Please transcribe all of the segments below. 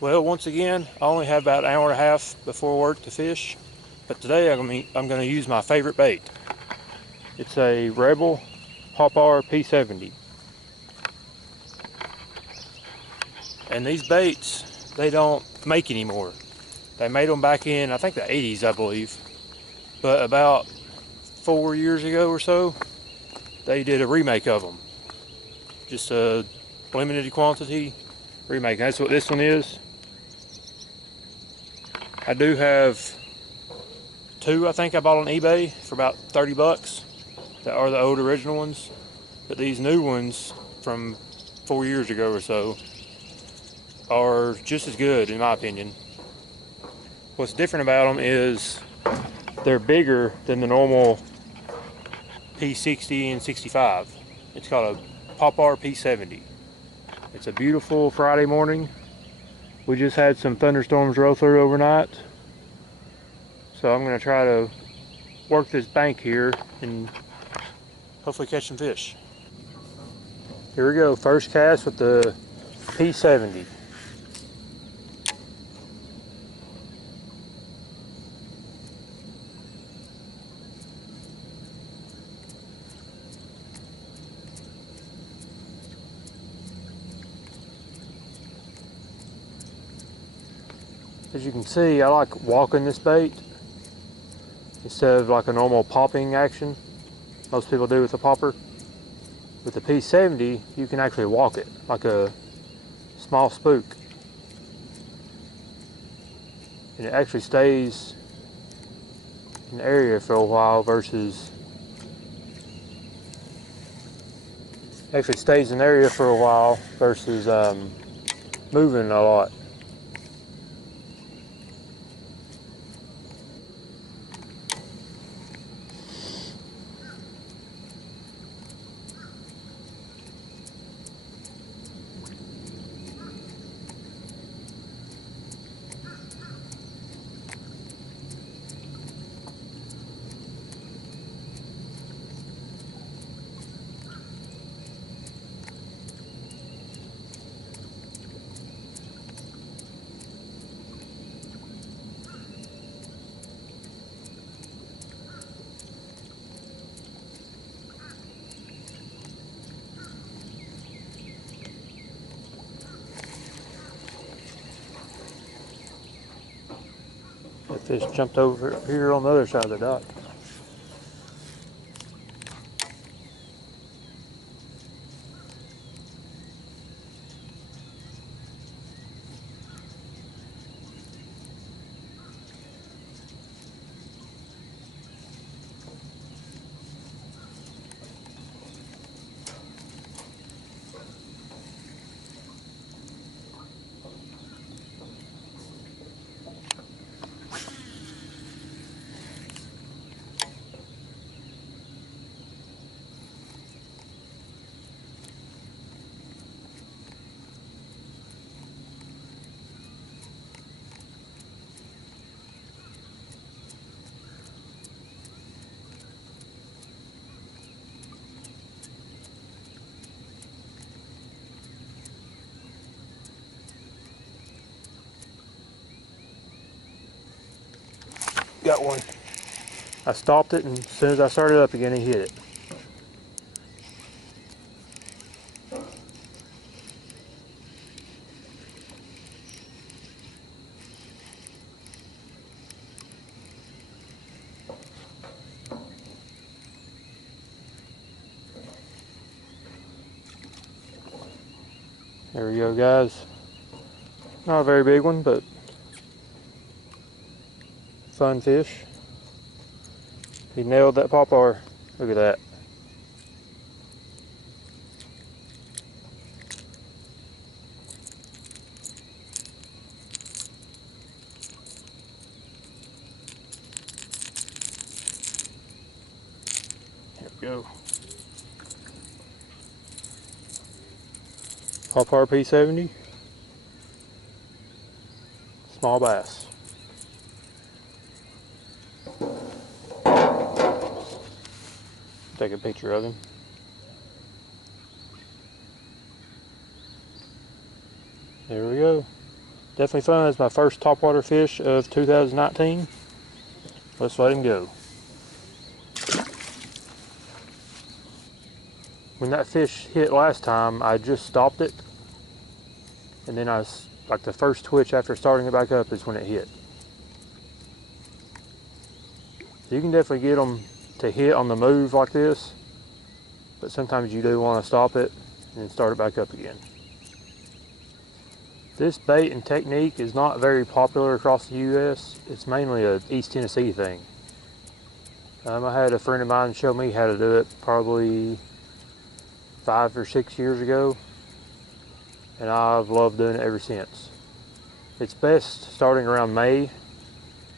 Well, once again, I only have about an hour and a half before work to fish, but today I'm going to use my favorite bait. It's a Rebel Popar P70. And these baits, they don't make anymore. They made them back in, I think, the 80s, I believe. But about 4 years ago or so, they did a remake of them. Just a limited quantity remake. That's what this one is. I do have two, I think I bought on eBay for about 30 bucks. That are the old original ones. But these new ones from 4 years ago or so are just as good, in my opinion. What's different about them is they're bigger than the normal P60 and 65. It's called a Popar P70. It's a beautiful Friday morning. We just had some thunderstorms roll through overnight. So I'm going to try to work this bank here and hopefully catch some fish. Here we go, first cast with the P70. As you can see, I like walking this bait instead of like a normal popping action most people do with a popper. With the P70, you can actually walk it like a small spook. And it actually stays in the area for a while versus moving a lot. The fish jumped over here on the other side of the dock. Got one. I stopped it, and as soon as I started up again, he hit it. There we go, guys. Not a very big one, but fun fish. He nailed that popper. Look at that. Here we go. Popper P70. Small bass. Take a picture of him. There we go. Definitely fun. It's my first topwater fish of 2019. Let's let him go. When that fish hit last time, I just stopped it, and then like the first twitch after starting it back up is when it hit. So you can definitely get them to hit on the move like this, but sometimes you do want to stop it and then start it back up again. This bait and technique is not very popular across the U.S. It's mainly a East Tennessee thing. I had a friend of mine show me how to do it probably 5 or 6 years ago, and I've loved doing it ever since. It's best starting around May,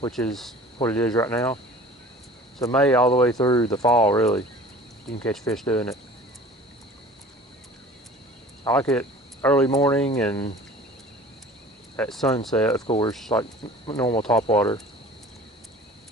which is what it is right now. So May all the way through the fall, really, you can catch fish doing it. I like it early morning and at sunset, of course, like normal topwater.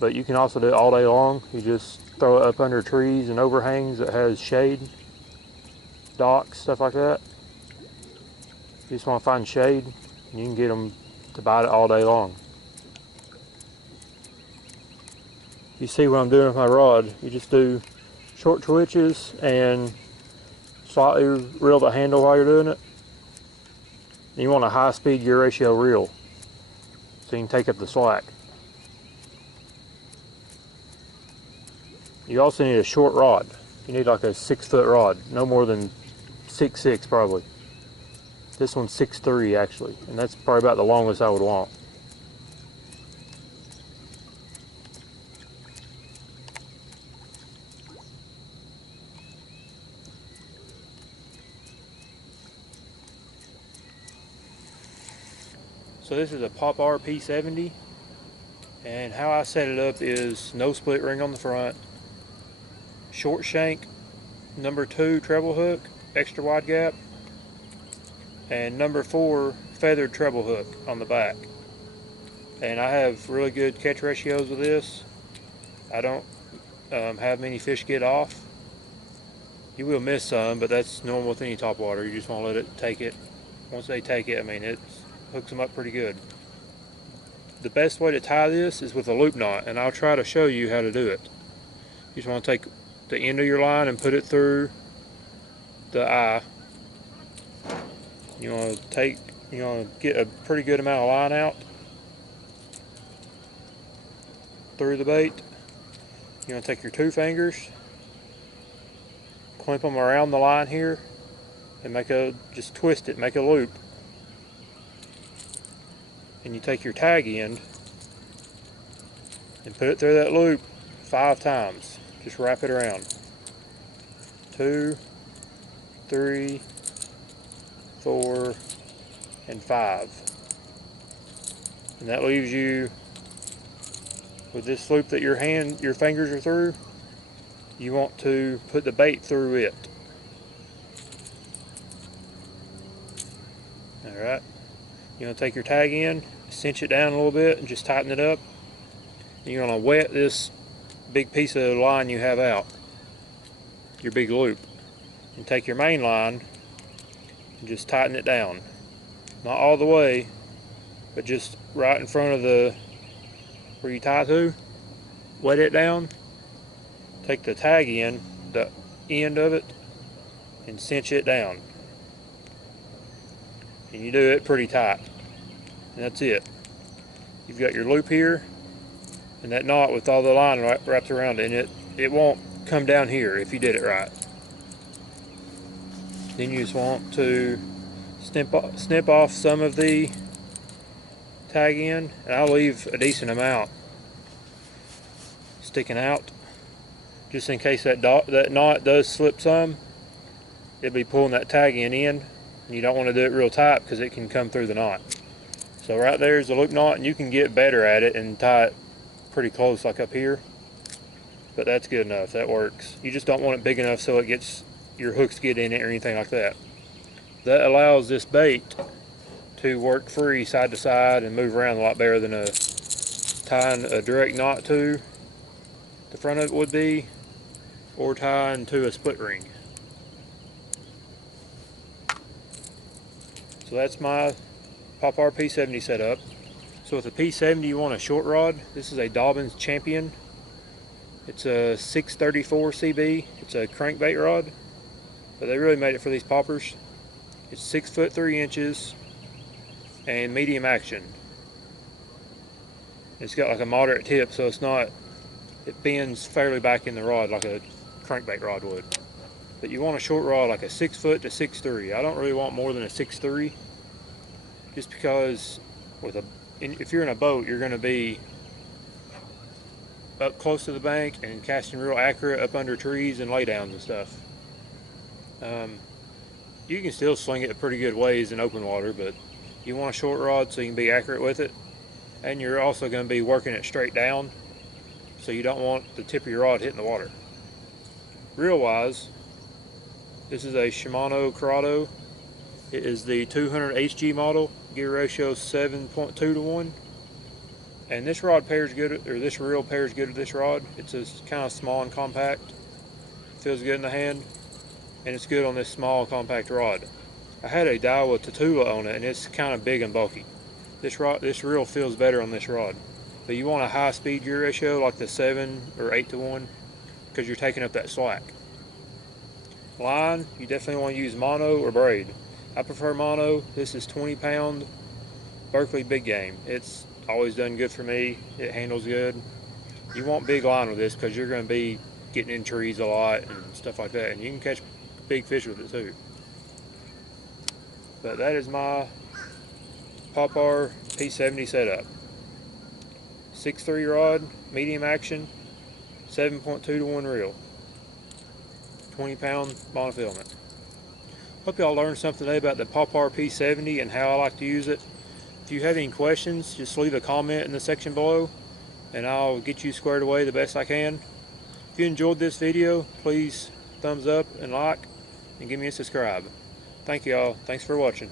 But you can also do it all day long. You just throw it up under trees and overhangs that has shade, docks, stuff like that. You just want to find shade, and you can get them to bite it all day long. You see what I'm doing with my rod. You just do short twitches and slightly reel the handle while you're doing it. And you want a high-speed gear ratio reel so you can take up the slack. You also need a short rod. You need like a 6-foot rod, no more than 6'6" probably. This one's 6'3" actually, and that's probably about the longest I would want. So this is a Pop-R P70, and how I set it up is no split ring on the front, short shank, number 2 treble hook, extra wide gap, and number 4 feathered treble hook on the back. And I have really good catch ratios with this. I don't have many fish get off. You will miss some, but that's normal with any topwater. You just want to let it take it. Once they take it, I mean, it hooks them up pretty good. The best way to tie this is with a loop knot, and I'll try to show you how to do it. You just want to take the end of your line and put it through the eye. You want to get a pretty good amount of line out through the bait. You want to take your 2 fingers, clamp them around the line here, and just twist it, make a loop. And you take your tag end and put it through that loop 5 times. Just wrap it around. 2, 3, 4, and 5. And that leaves you with this loop that your fingers are through. You want to put the bait through it. Alright. You want to take your tag in, cinch it down a little bit, and just tighten it up. And you're going to wet this big piece of line you have out, your big loop. And take your main line and just tighten it down. Not all the way, but just right in front of where you tie to. Wet it down. Take the tag in, the end of it, and cinch it down. And you do it pretty tight. And that's it. You've got your loop here, and that knot with all the line wrapped around it, and it won't come down here if you did it right. Then you just want to snip off some of the tag end, and I'll leave a decent amount sticking out, just in case that knot does slip some. It'll be pulling that tag end in. You don't want to do it real tight because it can come through the knot. So right there is the loop knot, and you can get better at it and tie it pretty close like up here. But that's good enough, that works. You just don't want it big enough so your hooks get in it or anything like that. That allows this bait to work free side to side and move around a lot better than tying a direct knot to the front of it would be, or tying to a split ring. So that's my Pop-R P70 setup. So with the P70 you want a short rod. This is a Dobbins Champion. It's a 634 CB. It's a crankbait rod, but they really made it for these poppers. It's 6 foot 3 inches and medium action. It's got like a moderate tip, so it bends fairly back in the rod like a crankbait rod would. But you want a short rod like a 6 foot to 6'3". I don't really want more than a 6'3", just because if you're in a boat, you're going to be up close to the bank and casting real accurate up under trees and laydowns and stuff. You can still sling it a pretty good ways in open water, but you want a short rod so you can be accurate with it, and you're also going to be working it straight down, so you don't want the tip of your rod hitting the water. Reel wise, this is a Shimano Corrado. It is the 200 HG model, gear ratio 7.2 to 1. And this rod pairs good, or this reel pairs good with this rod. It's just kind of small and compact. Feels good in the hand, and it's good on this small compact rod. I had a Daiwa Tatula on it, and it's kind of big and bulky. This reel feels better on this rod. But you want a high speed gear ratio like the 7 or 8 to 1, because you're taking up that slack. Line, you definitely want to use mono or braid. I prefer mono. This is 20 pound Berkley big game. It's always done good for me. It handles good. You want big line with this because you're going to be getting in trees a lot and stuff like that, and you can catch big fish with it too. But that is my Pop-R P70 setup. 6'3" rod, medium action, 7.2 to 1 reel, 20 pound monofilament. Hope y'all learned something today about the Pop-R P70 and how I like to use it. If you have any questions, just leave a comment in the section below and I'll get you squared away the best I can. If you enjoyed this video, please thumbs up and like and give me a subscribe. Thank y'all. Thanks for watching.